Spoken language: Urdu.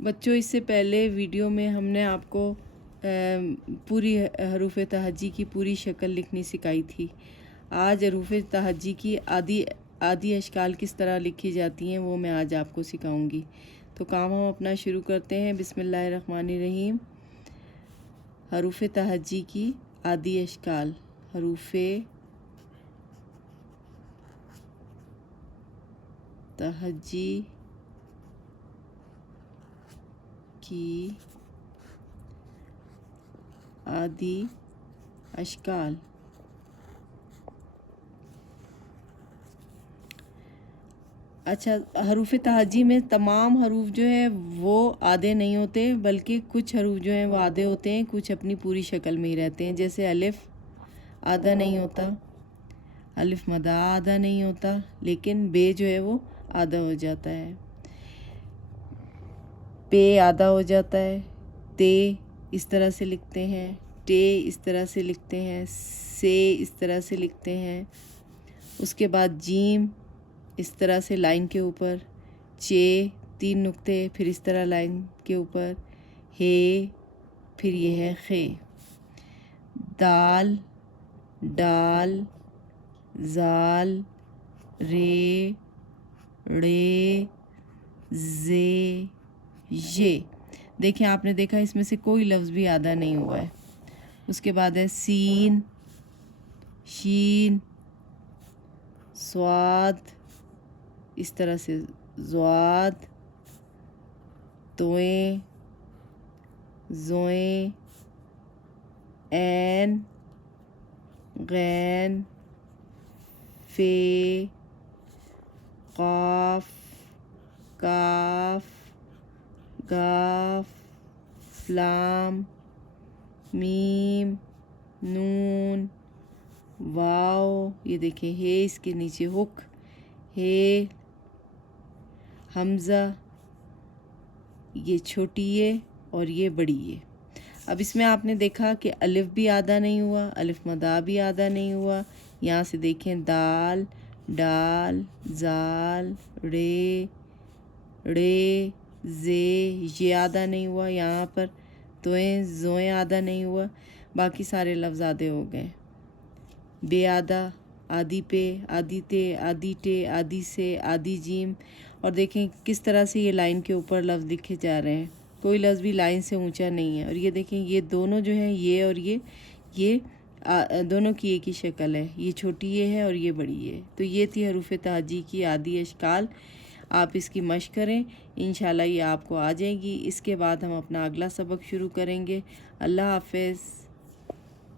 بچوں اس سے پہلے ویڈیو میں ہم نے آپ کو پوری حروف تہجی کی پوری شکل لکھنی سکھائی تھی۔ آج حروف تہجی کی آدھی اشکال کس طرح لکھی جاتی ہیں وہ میں آج آپ کو سکھاؤں گی۔ تو کام ہم اپنا شروع کرتے ہیں۔ بسم اللہ الرحمن الرحیم۔ حروف تہجی کی آدھی اشکال۔ حروف تہجی کی آدھی اشکال۔ اچھا، حروف تہجی میں تمام حروف جو ہیں وہ آدھے نہیں ہوتے، بلکہ کچھ حروف جو ہیں وہ آدھے ہوتے ہیں، کچھ اپنی پوری شکل میں ہی رہتے ہیں۔ جیسے الف آدھا نہیں ہوتا، الف مدہ آدھا نہیں ہوتا، لیکن بے جو ہے وہ آدھا ہو جاتا ہے۔ پے آدھا ہو جاتا ہے، تے اس طرح سے لکھتے ہیں، ٹے اس طرح سے لکھتے ہیں، سے اس طرح سے لکھتے ہیں۔ اس کے بعد جیم اس طرح سے لائن کے اوپر، چے 3 نقطے پھر اس طرح لائن کے اوپر، ہے پھر یہ ہے خے۔ دال، ڈال، زال، رے، ڑے، زے، یہ۔ دیکھیں، آپ نے دیکھا اس میں سے کوئی لفظ بھی آدھا نہیں ہوا ہے۔ اس کے بعد ہے سین، شین، صاد اس طرح سے، زواد، توئیں، زوئیں، عین، غین، فے، قاف، کاف، گاف، لام، میم، نون، واو، یہ دیکھیں ہے اس کے نیچے ہک، ہے، حمزہ، یہ چھوٹی ہے اور یہ بڑی ہے۔ اب اس میں آپ نے دیکھا کہ الف بھی آدھا نہیں ہوا، الف مدہ بھی آدھا نہیں ہوا۔ یہاں سے دیکھیں دال، ڈال، زال، رے، ڑے، زے، یہ آدھا نہیں ہوا۔ یہاں پر توئیں، زوئیں آدھا نہیں ہوا، باقی سارے لفظ آدھے ہو گئے۔ بے آدھا، آدھی پہ، آدھی تے، آدھی ٹے، آدھی سے، آدھی جیم۔ اور دیکھیں کس طرح سے یہ لائن کے اوپر لفظ لکھے جا رہے ہیں، کوئی لفظ بھی لائن سے اونچا نہیں ہے۔ اور یہ دیکھیں یہ دونوں جو ہیں، یہ اور یہ دونوں کی ایک ہی شکل ہے، یہ چھوٹی یہ ہے اور یہ بڑی ہے۔ تو یہ تھی حروف تہجی کی آدھی اشکال۔ آپ اس کی مشق کریں، انشاءاللہ یہ آپ کو آ جائے گی۔ اس کے بعد ہم اپنا اگلا سبق شروع کریں گے۔ اللہ حافظ۔